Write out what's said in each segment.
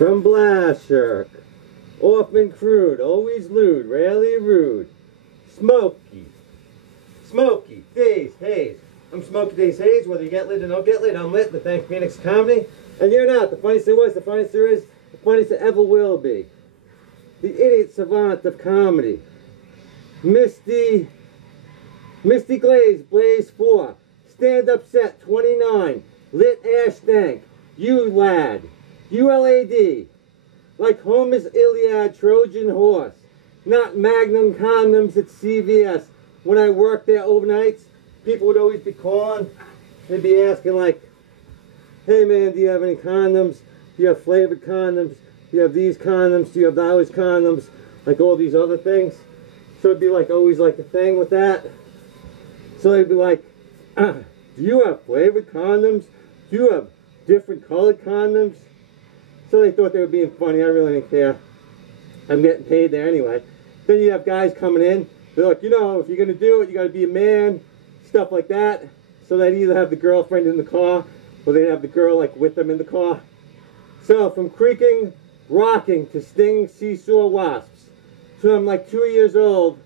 From Blashyrkh, often crude, always lewd, rarely rude. Smokey Daze Haze. I'm Smokey Daze Haze. Whether you get lit or don't get lit, I'm lit. The Dank Phoenix comedy. And you're not. The funniest there was, the funniest there is, the funniest there ever will be. The idiot savant of comedy. Misty Glaze, Blaze 4. Stand-up set 29. Lit Ash Dank. ULAD. ULAD. Like Homer's Iliad Trojan horse. Not Magnum condoms at CVS. When I worked there overnights, people would always be calling. They'd be asking like, hey man, do you have any condoms? Do you have flavored condoms? Do you have these condoms? Do you have those condoms? Like all these other things. So it'd be like always like a thing with that. So they'd be like, do you have flavored condoms? Do you have different colored condoms? So they thought they were being funny. I really didn't care. I'm getting paid there anyway. Then you have guys coming in. They're like, you know, if you're going to do it, you got to be a man. Stuff like that. So they'd either have the girlfriend in the car or they'd have the girl like with them in the car. So from creaking, rocking to stinging seesaw wasps. So I'm like 2 years old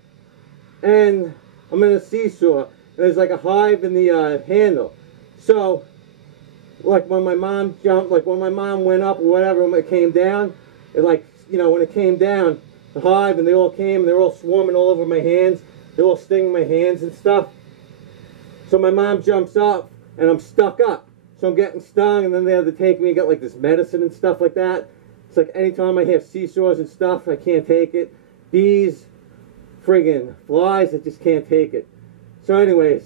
and I'm in a seesaw and there's like a hive in the handle. So like when my mom jumped, like when my mom went up or whatever, when it came down, it like, you know, when it came down, the hive and they all came and they're all swarming all over my hands. They're all stinging my hands and stuff. So my mom jumps up and I'm stuck up. So I'm getting stung and then they have to take me and get like this medicine and stuff like that. It's like anytime I have seesaws and stuff, I can't take it. Bees, friggin' flies, I just can't take it. So anyways,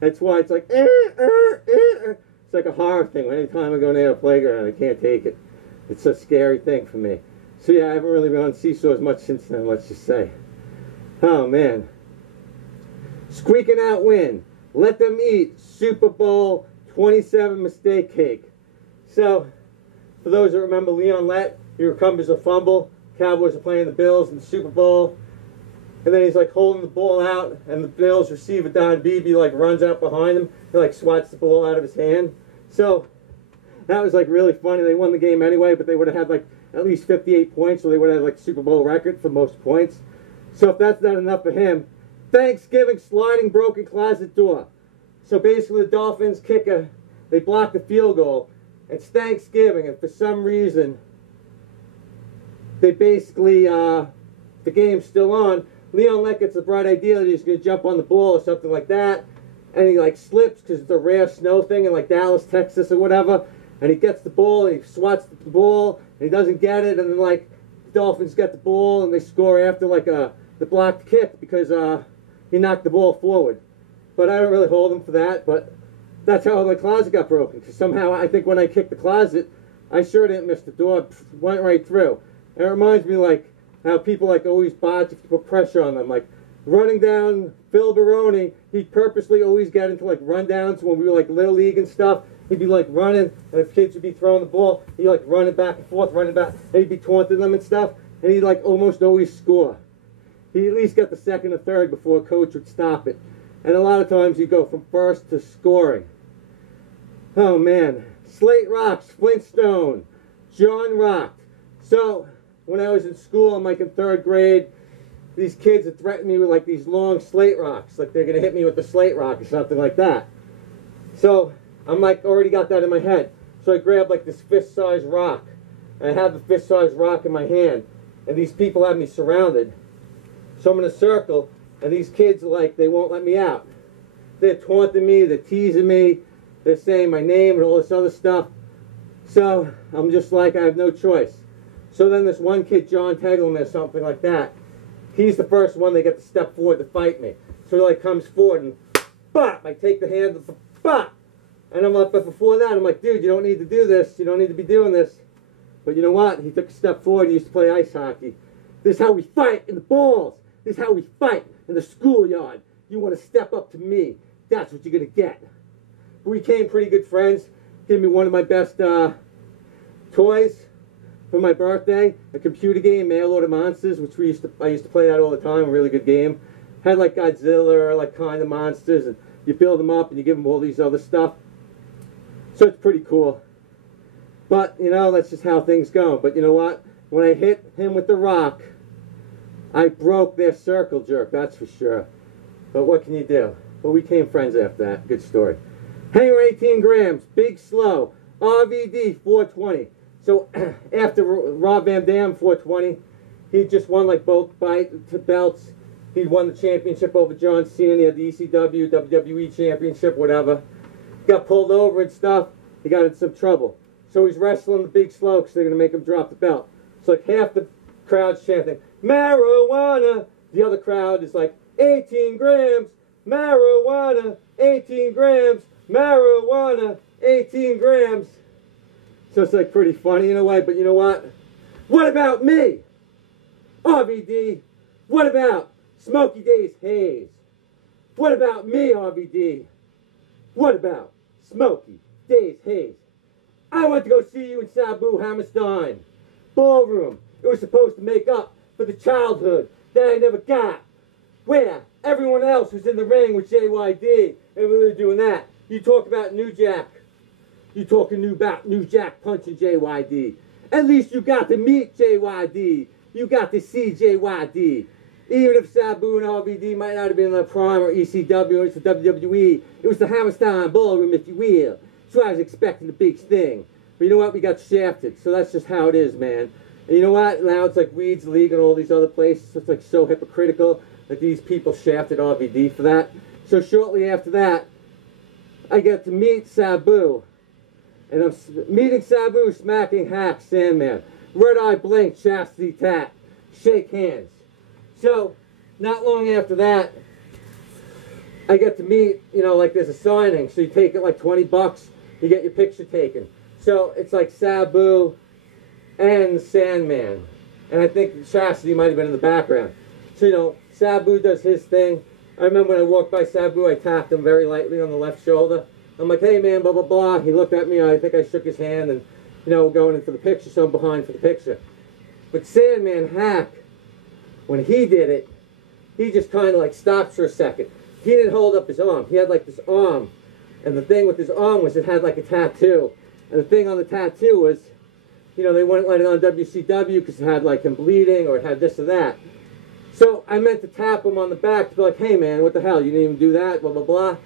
that's why it's like, it's like a horror thing. Anytime I go near a playground, I can't take it. It's a scary thing for me. So yeah, I haven't really been on seesaws much since then, let's just say. Oh man. Squeaking out win. Let them eat Super Bowl 27 mistake cake. So, for those that remember Leon Lett, he recovers a fumble. Cowboys are playing the Bills in the Super Bowl. And then he's like holding the ball out, and the Bills receiver Don Beebe like runs out behind him. He like swats the ball out of his hand. So, that was like really funny. They won the game anyway, but they would have had like at least 58 points, so they would have like Super Bowl record for most points. So if that's not enough for him, Thanksgiving sliding broken closet door. So basically the Dolphins kicker, they blocked the field goal. It's Thanksgiving, and for some reason, they basically, the game's still on. Leon Lett gets the bright idea that he's going to jump on the ball or something like that. And he like slips because it's a rare snow thing in like Dallas, Texas or whatever. And he gets the ball, and he swats the ball, and he doesn't get it. And then like the Dolphins get the ball, and they score after like the blocked kick because he knocked the ball forward. But I don't really hold him for that. But that's how my closet got broken. Because somehow I think when I kicked the closet, I sure didn't miss the door. Went right through. And it reminds me like how people like always botch if you put pressure on them. Like running down Phil Baroni, he'd purposely always get into like rundowns when we were like Little League and stuff. He'd be like running, and if kids would be throwing the ball, he'd like running back and forth, running back, and he'd be taunting them and stuff, and he'd like almost always score. He'd at least get the second or third before a coach would stop it. And a lot of times he'd go from first to scoring. Oh man. Slate Rocks, Flintstone, John Rocked. So, when I was in school, I'm like in 3rd grade, these kids had threatened me with like these long slate rocks, like they're going to hit me with the slate rock or something like that. So, I'm like, already got that in my head. So I grabbed like this fist-sized rock. And I have the fist-sized rock in my hand. And these people have me surrounded. So I'm in a circle, and these kids are like, they won't let me out. They're taunting me, they're teasing me, they're saying my name and all this other stuff. So I'm just like, I have no choice. So then this one kid, John Tegelman or something like that, he's the first one they get to step forward to fight me. So he like comes forward and bop, I take the hand of the bop. And I'm like, but before that, I'm like, dude, you don't need to do this. You don't need to be doing this. But you know what? He took a step forward. He used to play ice hockey. This is how we fight in the balls. This is how we fight in the schoolyard. You want to step up to me. That's what you're going to get. We became pretty good friends. Gave me one of my best toys for my birthday. A computer game, Mail Order Monsters, which I used to play that all the time. A really good game. Had like Godzilla, like kind of monsters. And you build them up and you give them all these other stuff. So it's pretty cool. But, you know, that's just how things go. But you know what? When I hit him with the rock, I broke their circle jerk, that's for sure. But what can you do? Well, we became friends after that. Good story. Hanger 18 grams, big slow, RVD 420. So after Rob Van Dam 420, he just won like both belts. He won the championship over John Cena. He had the ECW, WWE championship, whatever. Got pulled over and stuff. He got in some trouble. So he's wrestling the big slow because they're going to make him drop the belt. So like half the crowd's chanting, marijuana. The other crowd is like, 18 grams, marijuana, 18 grams, marijuana, 18 grams. So it's like pretty funny in a way, but you know what? What about me? RVD, what about Smokey Daze Haze? What about me, RVD? What about Smokey Daze Haze? I went to go see you in Sabu Hammerstein Ballroom. It was supposed to make up for the childhood that I never got. Where everyone else was in the ring with JYD, and we were doing that. You talk about New Jack. You talking about New Jack punching JYD. At least you got to meet JYD. You got to see JYD. Even if Sabu and RVD might not have been in the Prime or ECW or it's the WWE, it was the Hammerstein Ballroom, if you will. So I was expecting the big thing. But you know what? We got shafted. So that's just how it is, man. And you know what? Now it's like Weeds League and all these other places. It's like so hypocritical that these people shafted RVD for that. So shortly after that, I get to meet Sabu. And I'm meeting Sabu, smacking Hack, Sandman. Red Eye Blink, Chastity Tat. Shake hands. So, not long after that, I get to meet, you know, like there's a signing. So you take it like 20 bucks, you get your picture taken. So it's like Sabu and Sandman. And I think Chastity might have been in the background. So, you know, Sabu does his thing. I remember when I walked by Sabu, I tapped him very lightly on the left shoulder. I'm like, hey man, blah, blah, blah. He looked at me, I think I shook his hand, and, you know, we're going in for the picture, so I'm behind for the picture. But Sandman Hack, when he did it, he just kind of like stopped for a second. He didn't hold up his arm. He had like this arm, and the thing with his arm was it had like a tattoo. And the thing on the tattoo was, you know, they wouldn't let it on WCW because it had like him bleeding or it had this or that. So I meant to tap him on the back to be like, hey man, what the hell, you didn't even do that, blah, blah, blah.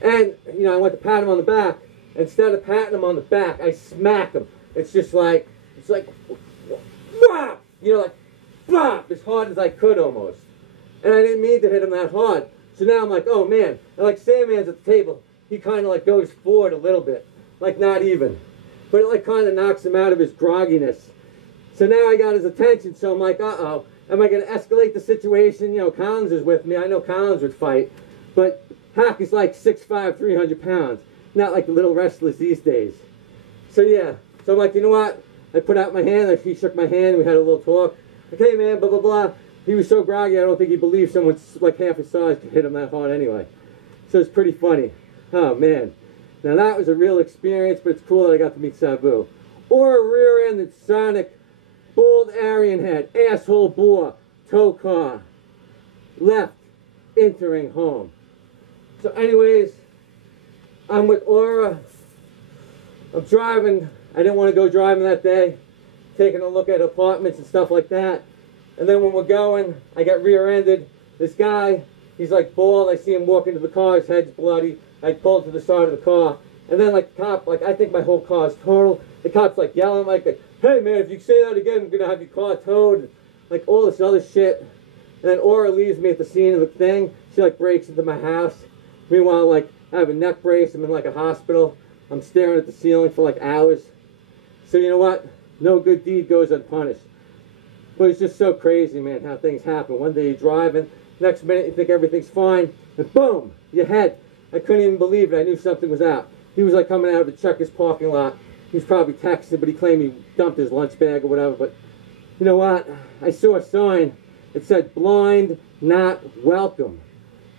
And, you know, I went to pat him on the back. Instead of patting him on the back, I smack him. It's just like, it's like, whop! You know, like, bop! As hard as I could almost. And I didn't mean to hit him that hard. So now I'm like, oh man. And like Sandman's at the table, he kind of like goes forward a little bit. Like not even. But it like kind of knocks him out of his grogginess. So now I got his attention, so I'm like, uh-oh. Am I going to escalate the situation? You know, Collins is with me. I know Collins would fight. But Hack is like 6'5", 300 pounds. Not like the little wrestlers these days. So yeah. So I'm like, you know what? I put out my hand. He shook my hand. We had a little talk. Like, hey man, blah, blah, blah. He was so groggy, I don't think he believed someone like half his size could hit him that hard anyway. So it's pretty funny. Oh man. Now that was a real experience, but it's cool that I got to meet Sabu. Or a rear-ended Sonic, bald Aryan head, asshole boar, tow car, left, entering home. So anyways, I'm with Aura. I'm driving. I didn't want to go driving that day. Taking a look at apartments and stuff like that. And then when we're going, I got rear-ended. This guy, he's like bald. I see him walk into the car. His head's bloody. I pulled to the side of the car. And then like the cop, like I think my whole car is total. The cop's like yelling like, hey man, if you say that again, I'm going to have your car towed. Like all this other shit. And then Aura leaves me at the scene of the thing. She like breaks into my house. Meanwhile, like I have a neck brace. I'm in like a hospital. I'm staring at the ceiling for like hours. So you know what? No good deed goes unpunished. But it's just so crazy, man, how things happen. One day you're driving, next minute you think everything's fine, and boom, your head. I couldn't even believe it. I knew something was out. He was like coming out of the Checkers parking lot. He was probably texting, but he claimed he dumped his lunch bag or whatever. But you know what? I saw a sign. It said, blind, not welcome.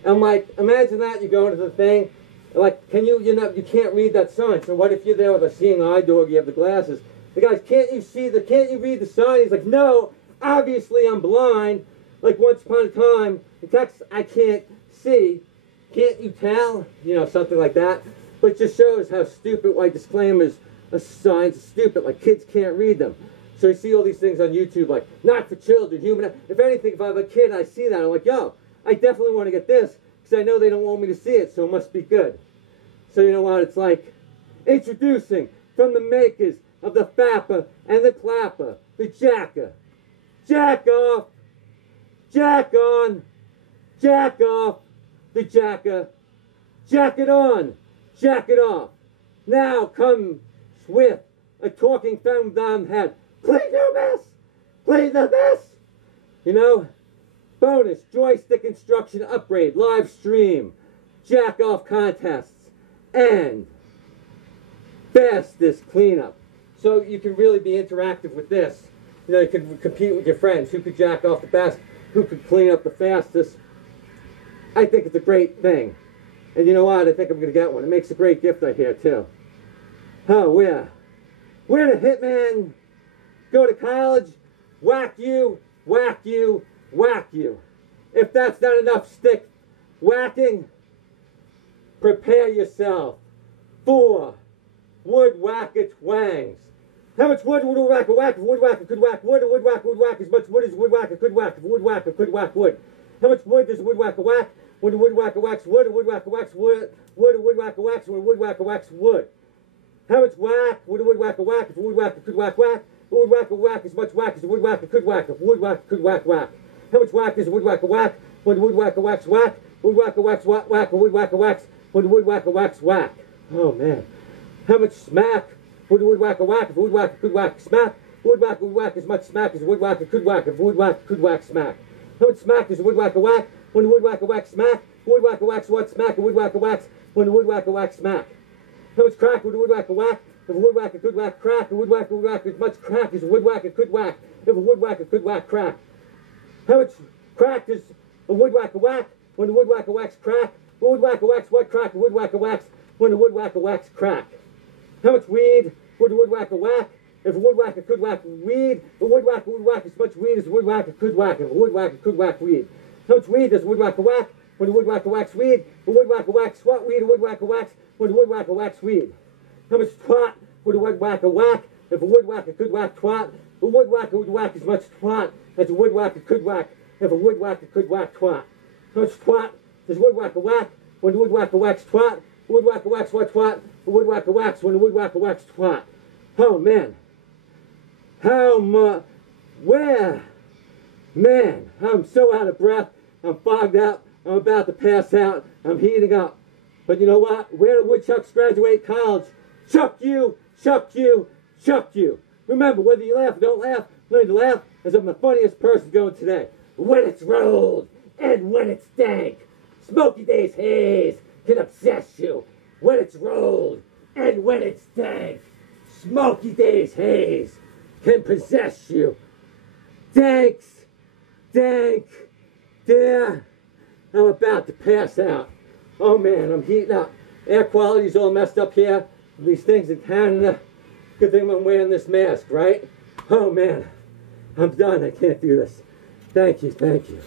I'm like, imagine that. You go into the thing. Like, you can't read that sign. So what if you're there with a seeing eye dog, you have the glasses. The guy's, can't you read the sign? He's like, no, obviously I'm blind. Like once upon a time, the text, I can't see. Can't you tell? You know, something like that. But it just shows how stupid white disclaimers signs are stupid, like kids can't read them. So you see all these things on YouTube, like, not for children, human. If anything, if I have a kid and I see that, I'm like, yo, I definitely want to get this, because I know they don't want me to see it, so it must be good. So you know what, it's like, introducing from the makers of the Fapper and the Clapper, the Jacker. Jack off, jack on, jack off, the Jacker. Jack it on, jack it off. Now comes with a talking foam down head. Play the best, play the best. You know, bonus joystick instruction upgrade, live stream, jack off contests, and fastest cleanup. So you can really be interactive with this. You know, you can compete with your friends. Who could jack off the best? Who could clean up the fastest? I think it's a great thing. And you know what? I think I'm going to get one. It makes a great gift right here, too. Oh, where did a hitman go to college? Whack you, whack you, whack you. If that's not enough stick whacking, prepare yourself for woodwhacker twangs. How much wood would a woodwhacker whack? If a woodwhacker could whack wood, a woodwhacker would whack as much wood as a woodwhacker could whack if a woodwhacker could whack wood. How much wood does a woodwhacker whack? When a woodwhacker whacks wood, a woodwhacker whacks wood, a woodwhacker whacks when a woodwhacker whacks wood. How much whack would a woodwhacker whack if a woodwhacker could whack whack? A woodwhacker would whack as much whack as a woodwhacker could whack if a woodwhacker could whack whack. How much whack does a woodwhacker whack when a woodwhacker whacks whack? A woodwhacker whacks whack whack, a woodwhacker whacks when a woodwhacker whacks whack. Oh man. How much smack would a woodwhacker whack if a woodwhacker could whack smack? A woodwhacker would whack as much smack as a woodwhacker could whack if a woodwhacker could whack smack. How much smack does a woodwhacker whack when a woodwhacker whacks smack? A woodwhacker whacks what smack? A woodwhacker whacks when a woodwhacker whacks smack. How much crack would a woodwhacker whack if a woodwhacker could whack crack? A woodwhacker would whack as much crack as a woodwhacker could whack if a woodwhacker could whack crack. How much crack does a woodwhacker whack when a woodwhacker whacks crack? A woodwhacker whacks what crack? A woodwhacker whacks when a woodwhacker whacks crack. How much weed would a woodwhacker whack if a woodwhacker could whack weed? A woodwhacker would whack as much weed as a woodwhacker could whack if a woodwhacker could whack weed. How much weed does a woodwhacker whack when a woodwhacker whacks weed? A woodwhacker whacks what weed? A woodwhacker whacks when a woodwhacker whacks weed. How much twat would a woodwhacker whack if a woodwhacker could whack twat? A woodwhacker would whack as much twat as a woodwhacker could whack if a woodwhacker could whack twat. How much twat does a woodwhacker whack when a woodwhacker whacks twat? A woodwhacker whacks what twat? A woodwhacker whacks when a woodwhacker whacks twat. Oh man. How much? Where? Man, I'm so out of breath. I'm fogged up. I'm about to pass out. I'm heating up. But you know what? Where do woodchucks graduate college? Chuck you, chuck you, chuck you. Remember, whether you laugh or don't laugh, learn to laugh as I'm the funniest person going today. When it's rolled and when it's dank, Smokey Daze Haze can obsess you. When it's rolled and when it's dank, Smokey Daze Haze can possess you. Thanks, dank, there. I'm about to pass out. Oh man, I'm heating up. Air quality's all messed up here. These things in Canada. Good thing I'm wearing this mask, right? Oh man, I'm done. I can't do this. Thank you, thank you.